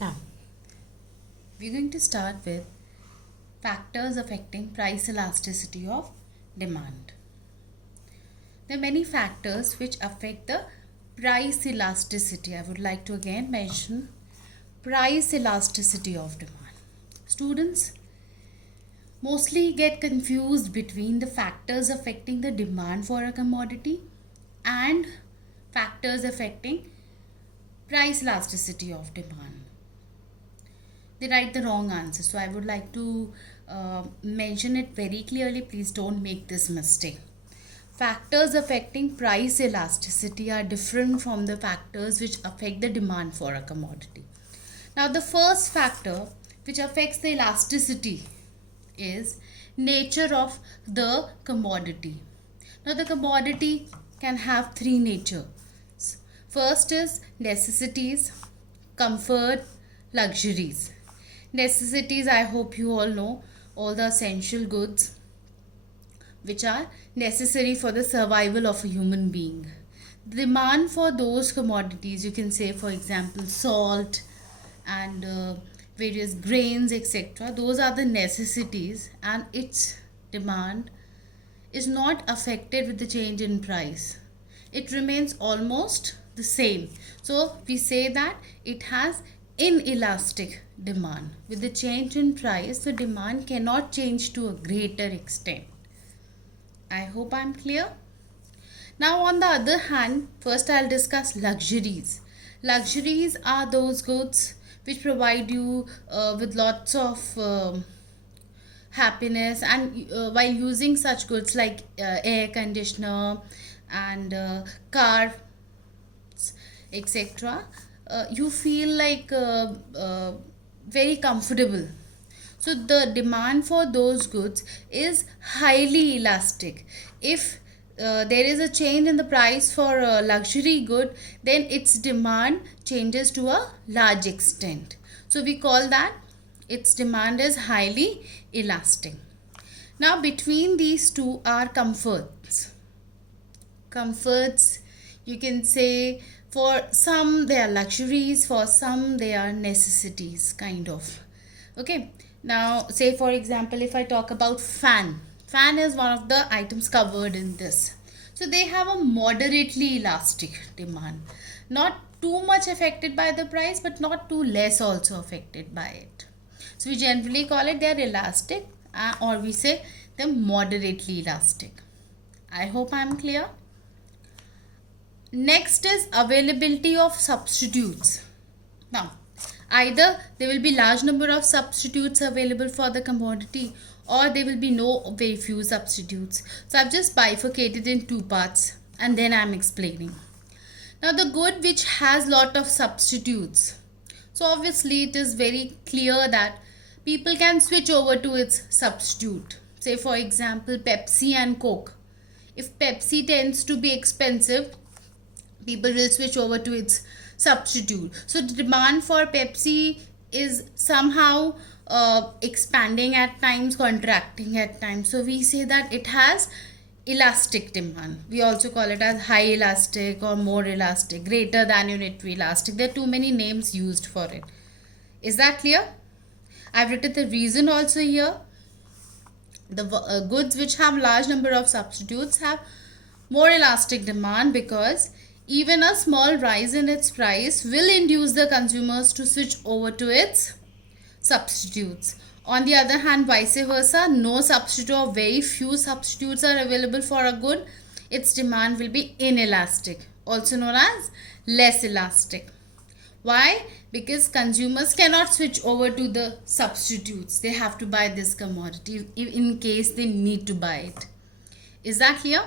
Now, we're going to start with factors affecting price elasticity of demand. There are many factors which affect the price elasticity. I would like to again mention price elasticity of demand. Students mostly get confused between the factors affecting the demand for a commodity and factors affecting price elasticity of demand. They write the wrong answer. So I would like to mention it very clearly. Please don't make this mistake. Factors affecting price elasticity are different from the factors which affect the demand for a commodity. Now, the first factor which affects the elasticity is nature of the commodity. Now, the commodity can have three natures. First is necessities, comfort, luxuries. Necessities, I hope you all know, all the essential goods which are necessary for the survival of a human being. The demand for those commodities, you can say for example salt and various grains, etc., those are the necessities, and its demand is not affected with the change in price. It remains almost the same. So we say that it has inelastic demand. With the change in price, the demand cannot change to a greater extent. I hope I'm clear. Now, on the other hand, first I'll discuss luxuries. Luxuries are those goods which provide you with lots of happiness, and while using such goods like air conditioner and car, etc., you feel like very comfortable. So the demand for those goods is highly elastic. If there is a change in the price for a luxury good, then its demand changes to a large extent. So we call that its demand is highly elastic. Now, between these two are comforts. Comforts, you can say, for some they are luxuries, for some they are necessities, kind of. Okay. Now, say for example, if I talk about fan is one of the items covered in this. So they have a moderately elastic demand, not too much affected by the price, but not too less also affected by it. So we generally call it they are elastic, or we say they're moderately elastic. I hope I'm clear. Next is availability of substitutes. Now, either there will be large number of substitutes available for the commodity, or there will be no, very few substitutes. So I've just bifurcated in two parts and then I'm explaining. Now, the good which has lot of substitutes, so obviously it is very clear that people can switch over to its substitute. Say for example Pepsi and Coke. If Pepsi tends to be expensive, people will switch over to its substitute. So the demand for Pepsi is somehow expanding at times, contracting at times. So we say that it has elastic demand. We also call it as high elastic or more elastic, greater than unitary elastic. There are too many names used for it. Is that clear? I've written the reason also here. The goods which have large number of substitutes have more elastic demand, because even a small rise in its price will induce the consumers to switch over to its substitutes. On the other hand, vice versa, no substitute or very few substitutes are available for a good, its demand will be inelastic, also known as less elastic. Why? Because consumers cannot switch over to the substitutes. They have to buy this commodity in case they need to buy it. Is that clear?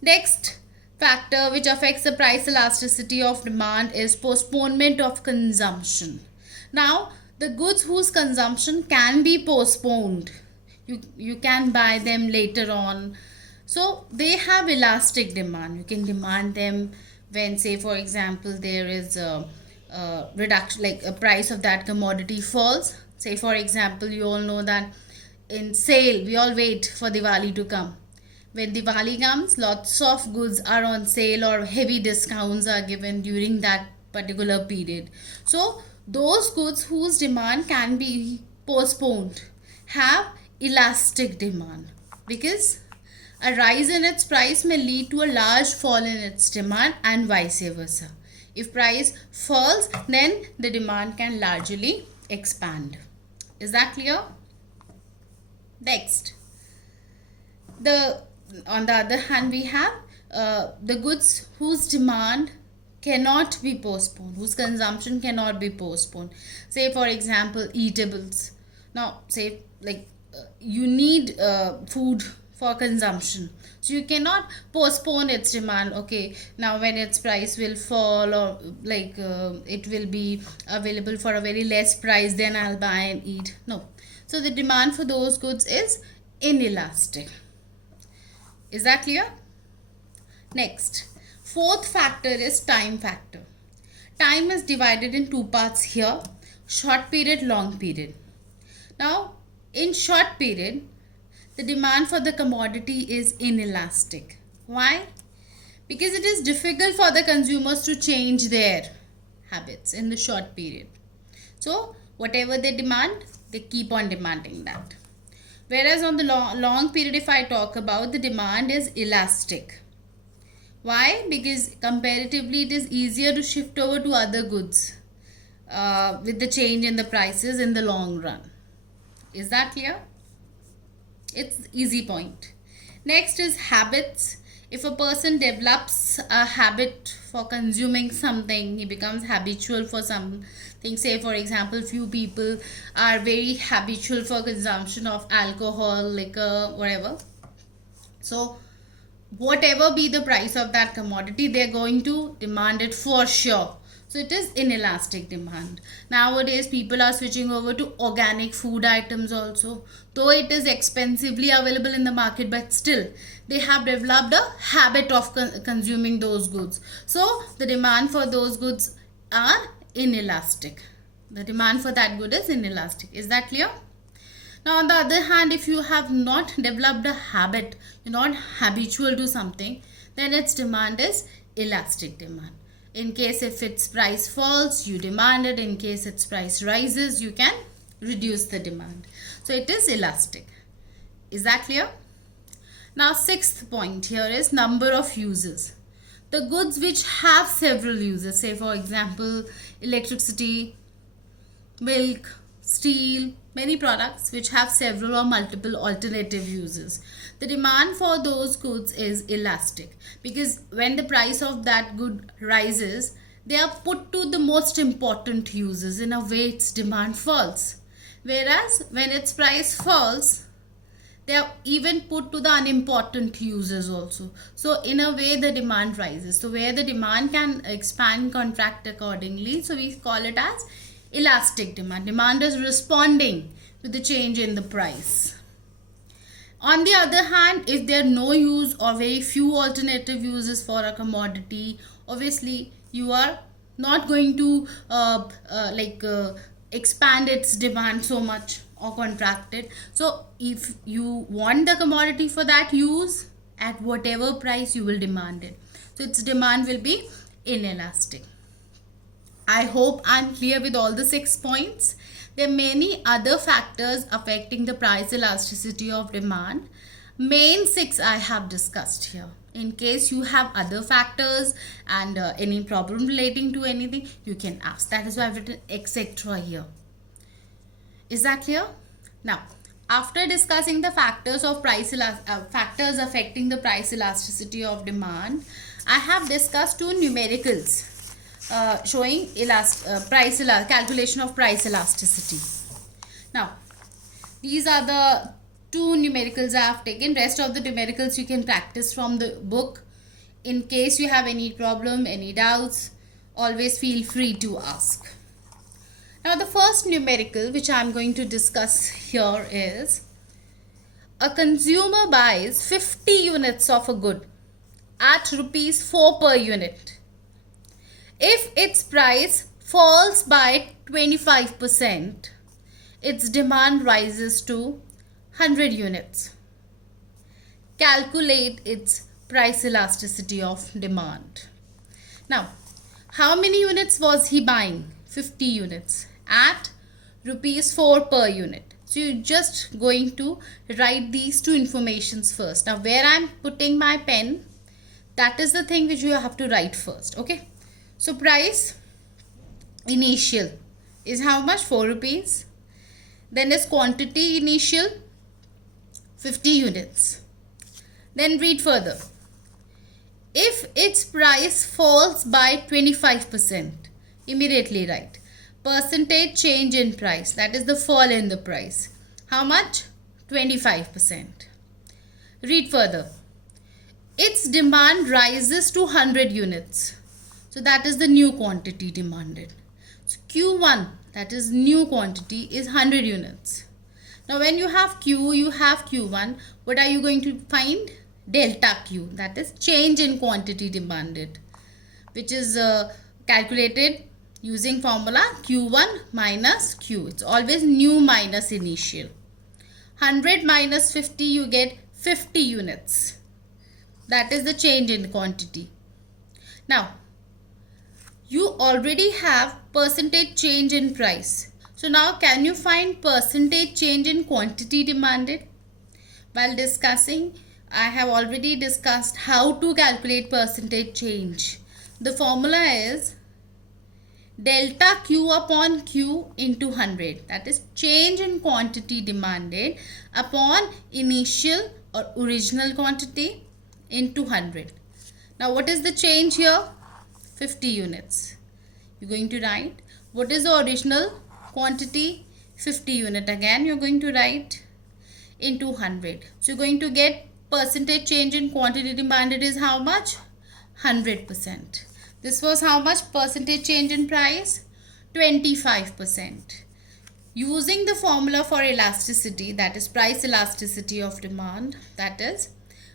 Next factor which affects the price elasticity of demand is postponement of consumption. Now, the goods whose consumption can be postponed, you can buy them later on. So they have elastic demand. You can demand them when, say for example, there is a reduction, like a price of that commodity falls. Say for example, you all know that in sale we all wait for Diwali to come. When Diwali comes, lots of goods are on sale or heavy discounts are given during that particular period. So those goods whose demand can be postponed have elastic demand, because a rise in its price may lead to a large fall in its demand and vice versa. If price falls, then the demand can largely expand. Is that clear? Next, on the other hand, we have the goods whose demand cannot be postponed, whose consumption cannot be postponed. Say for example, eatables. Now say like you need food for consumption, so you cannot postpone its demand. Okay, now when its price will fall, or like it will be available for a very less price, then I'll buy and eat. No. So the demand for those goods is inelastic. Is that clear? Next, fourth factor is time factor. Time is divided in two parts here: short period, long period. Now in short period, the demand for the commodity is inelastic. Why? Because it is difficult for the consumers to change their habits in the short period. So whatever they demand, they keep on demanding that. Whereas on the long period, if I talk about, the demand is elastic. Why? Because comparatively it is easier to shift over to other goods with the change in the prices in the long run. Is that clear? It's easy point. Next is habits. If a person develops a habit for consuming something, he becomes habitual for something. Say for example, few people are very habitual for consumption of alcohol, liquor, whatever. So whatever be the price of that commodity, they're going to demand it for sure. So it is inelastic demand. Nowadays people are switching over to organic food items also, though it is expensively available in the market, but still they have developed a habit of consuming those goods. So the demand for those goods are inelastic. The demand for that good is inelastic. Is that clear? Now on the other hand, if you have not developed a habit, you're not habitual to something, then its demand is elastic demand. In case if its price falls, you demand it. In case its price rises, you can reduce the demand. So it is elastic. Is that clear? Now sixth point here is number of uses. The goods which have several uses, say for example electricity, milk, steel, many products which have several or multiple alternative uses, the demand for those goods is elastic, because when the price of that good rises, they are put to the most important uses. In a way, its demand falls. Whereas when its price falls, they are even put to the unimportant uses also. So in a way, the demand rises. So where the demand can expand, contract accordingly. So we call it as elastic demand. Demand is responding to the change in the price. On the other hand, if there are no use or very few alternative uses for a commodity, obviously you are not going to expand its demand so much or contract it. So if you want the commodity for that use, at whatever price you will demand it, so its demand will be inelastic. I hope I'm clear with all the 6 points. There are many other factors affecting the price elasticity of demand. Main 6 I have discussed here. In case you have other factors and any problem relating to anything, you can ask. That is why I've written etc. here. Is that clear? Now, after discussing the factors of factors affecting the price elasticity of demand, I have discussed 2 numericals showing calculation of price elasticity. Now, these are the 2 numericals I have taken. Rest of the numericals you can practice from the book. In case you have any problem, any doubts, always feel free to ask. Now the first numerical which I am going to discuss here is: a consumer buys 50 units of a good at rupees 4 per unit. If its price falls by 25%, its demand rises to 100 units. Calculate its price elasticity of demand. Now, How many units was he buying? 50 units at rupees 4 per unit. So you're just going to write these two informations first. Now where I'm putting my pen, that is the thing which you have to write first. Okay. So price initial is how much? 4 rupees. Then is quantity initial 50 units. Then read further. If its price falls by 25%, immediately write percentage change in price, that is the fall in the price. How much? 25%. Read further. Its demand rises to 100 units. So that is the new quantity demanded. So Q1, that is new quantity, is 100 units. Now when you have Q, you have Q1. What are you going to find? Delta Q, that is change in quantity demanded, which is calculated using formula Q1 minus Q. It's always new minus initial. 100 minus 50, you get 50 units. That is the change in quantity. Now, you already have percentage change in price. So now can you find percentage change in quantity demanded? While discussing, I have already discussed how to calculate percentage change. The formula is delta Q upon Q into 100. That is change in quantity demanded upon initial or original quantity into 100. Now what is the change here? 50 units. You're going to write what is the original quantity? 50 unit. Again you're going to write into 100. So you're going to get percentage change in quantity demanded is how much? 100%. This was how much percentage change in price? 25%. Using the formula for elasticity, that is price elasticity of demand, that is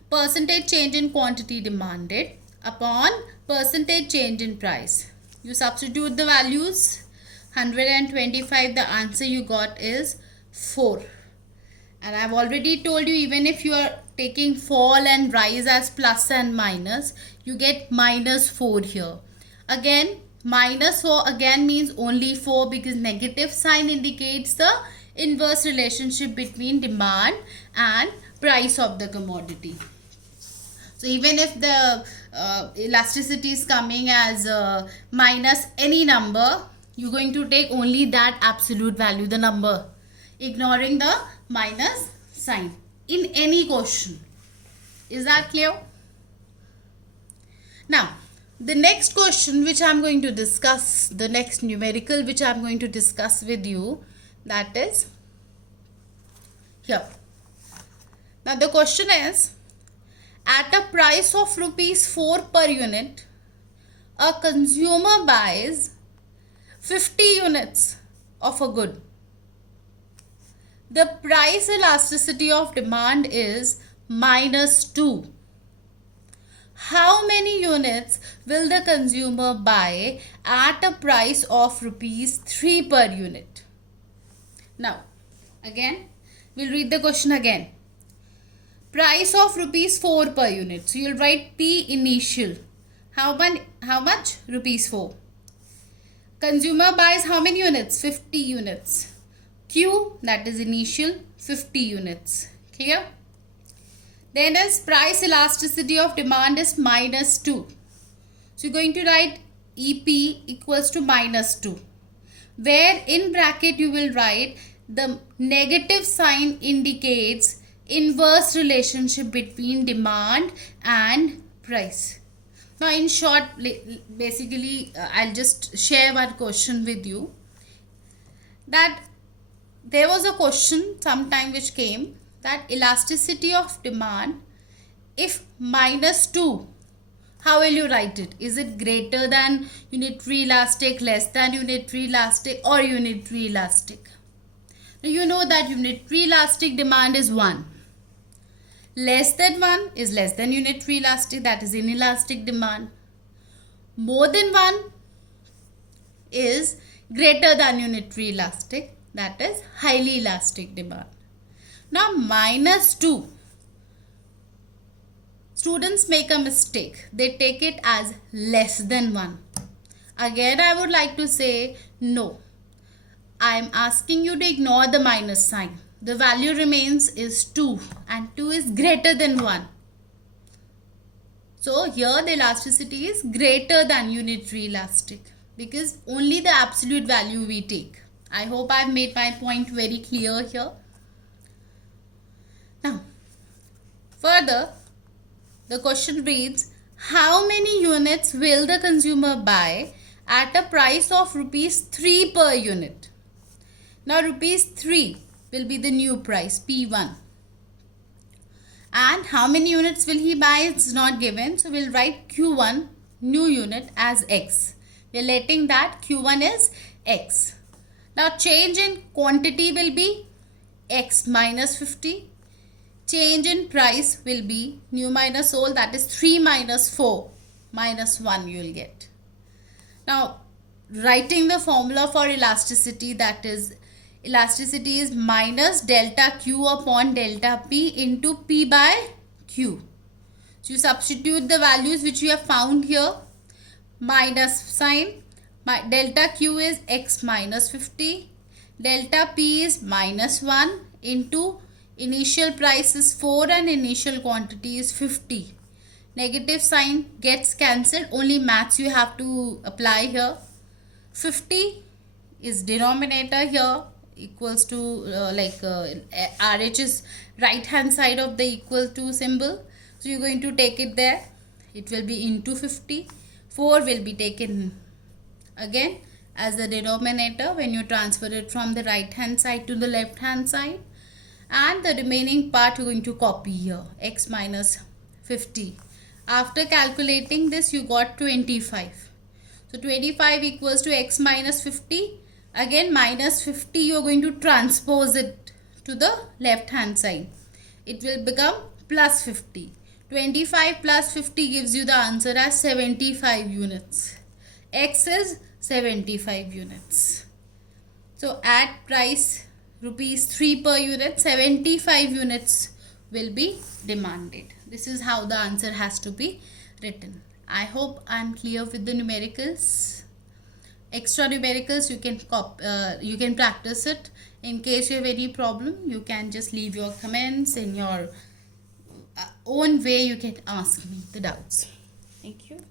percentage change in quantity demanded upon percentage change in price. You substitute the values, 125, the answer you got is 4. And I've already told you, even if you are taking fall and rise as plus and minus, you get minus 4 here. Again, minus 4 again means only 4, because negative sign indicates the inverse relationship between demand and price of the commodity. So even if the elasticity is coming as minus any number, you're going to take only that absolute value, the number, ignoring the minus sign in any question. Is that clear? Now, the next question which I'm going to discuss, the next numerical which I'm going to discuss with you, that is here. Now the question is, at a price of rupees 4 per unit, a consumer buys 50 units of a good. The price elasticity of demand is minus 2. How many units will the consumer buy at a price of rupees 3 per unit? Now, again, we'll read the question again. Price of rupees 4 per unit. So, you'll write P initial. How much? Rupees 4. Consumer buys how many units? 50 units. Q, that is initial, 50 units. Clear? Then is price elasticity of demand is minus 2. So you're going to write EP equals to minus 2. Where in bracket you will write the negative sign indicates inverse relationship between demand and price. Now in short, basically I'll just share one question with you. That there was a question sometime which came, that elasticity of demand, if minus 2, how will you write it? Is it greater than unitary elastic, less than unitary elastic, or unitary elastic? Now you know that unitary elastic demand is 1. Less than 1 is less than unitary elastic, that is inelastic demand. More than 1 is greater than unitary elastic, that is highly elastic demand. Now minus 2. Students make a mistake. They take it as less than 1. Again, I would like to say no. I am asking you to ignore the minus sign. The value remains is 2 and 2 is greater than 1. So here the elasticity is greater than unitary elastic because only the absolute value we take. I hope I have made my point very clear here. Now, further, the question reads, how many units will the consumer buy at a price of rupees 3 per unit? Now, rupees 3 will be the new price, P1. And how many units will he buy? It's not given. So, we'll write Q1, new unit, as X. We're letting that Q1 is X. Now, change in quantity will be X minus 50. Change in price will be new minus old, that is 3 minus 4 minus 1 you will get. Now, writing the formula for elasticity, that is elasticity is minus delta Q upon delta P into P by Q. So, you substitute the values which you have found here. Minus sign, delta Q is X minus 50. Delta P is minus 1 into initial price is 4 and initial quantity is 50. Negative sign gets cancelled. Only maths you have to apply here. 50 is denominator here, equals to RH is right hand side of the equal to symbol. So you're going to take it there. It will be into 50. 4 will be taken again as the denominator when you transfer it from the right hand side to the left hand side. And the remaining part you're going to copy here, X minus 50. After calculating this, you got 25. So 25 equals to X minus 50. Again minus 50 you're going to transpose it to the left hand side. It will become plus 50. 25 plus 50 gives you the answer as 75 units. X is 75 units. So at price rupees 3 per unit, 75 units will be demanded. This is how the answer has to be written. I hope I am clear with the numericals. Extra numericals you can practice it. In case you have any problem, you can just leave your comments in your own way. You can ask me the doubts. Thank you.